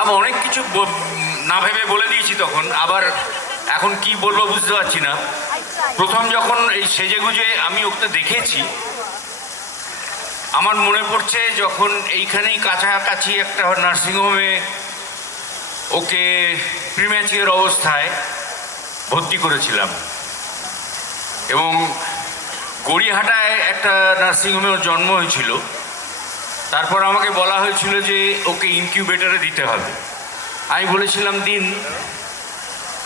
আমি অনেক কিছু না ভেবে বলে দিয়েছি তখন, আবার এখন কি বলবো বুঝতে পারছি না। প্রথম যখন এই সেজেগুজে আমি ওকে দেখেছি, আমার মনে পড়ছে যখন এইখানেই কাছাকাছি একটা নার্সিংহোমে ওকে প্রিম্যাচিওর অবস্থায় ভর্তি করেছিলাম, এবং গড়িয়াহাটায় একটা নার্সিংহোমে ওর জন্ম হয়েছিল। তারপর আমাকে বলা হয়েছিল যে ওকে ইনকিউবেটরে দিতে হবে। আমি বলেছিলাম দিন,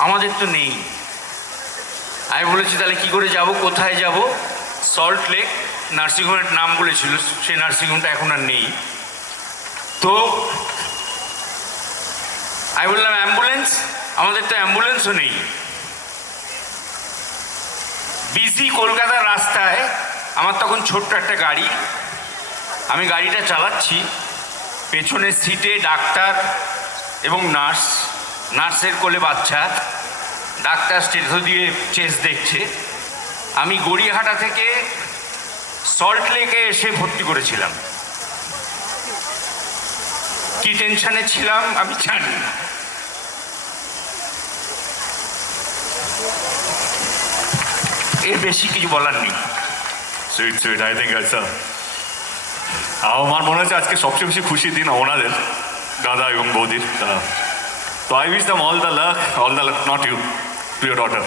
আমাদের তো নেই। আমি বলেছি তাহলে কী করে যাব, কোথায় যাব? সল্ট লেক নার্সিংহোমের নাম বলেছিল, সেই নার্সিংহোমটা এখন আর নেই। তো আমি বললাম অ্যাম্বুলেন্স, আমাদের তো অ্যাম্বুলেন্সও নেই। বিজি কলকাতার রাস্তায় আমার তখন ছোট্ট একটা গাড়ি, আমি গাড়িটা চালাচ্ছি, পেছনের সিটে ডাক্তার এবং নার্স, নার্সের কোলে বাচ্চা, ডাক্তার স্টেথো দিয়ে চেস্ট দেখছে। আমি গড়িয়াহাটা থেকে সল্ট লেকে এসে ভর্তি করেছিলাম। কি টেনশনে ছিলাম আমি জানি না। এর বেশি কিছু বলার নেই। সুইট সুইট, আই থিঙ্ক আমার মনে হচ্ছে আজকে সবচেয়ে বেশি খুশির দিন ওনাদের, দাদা এবং বৌদির। তো I wish them all the luck, not you, to your daughter.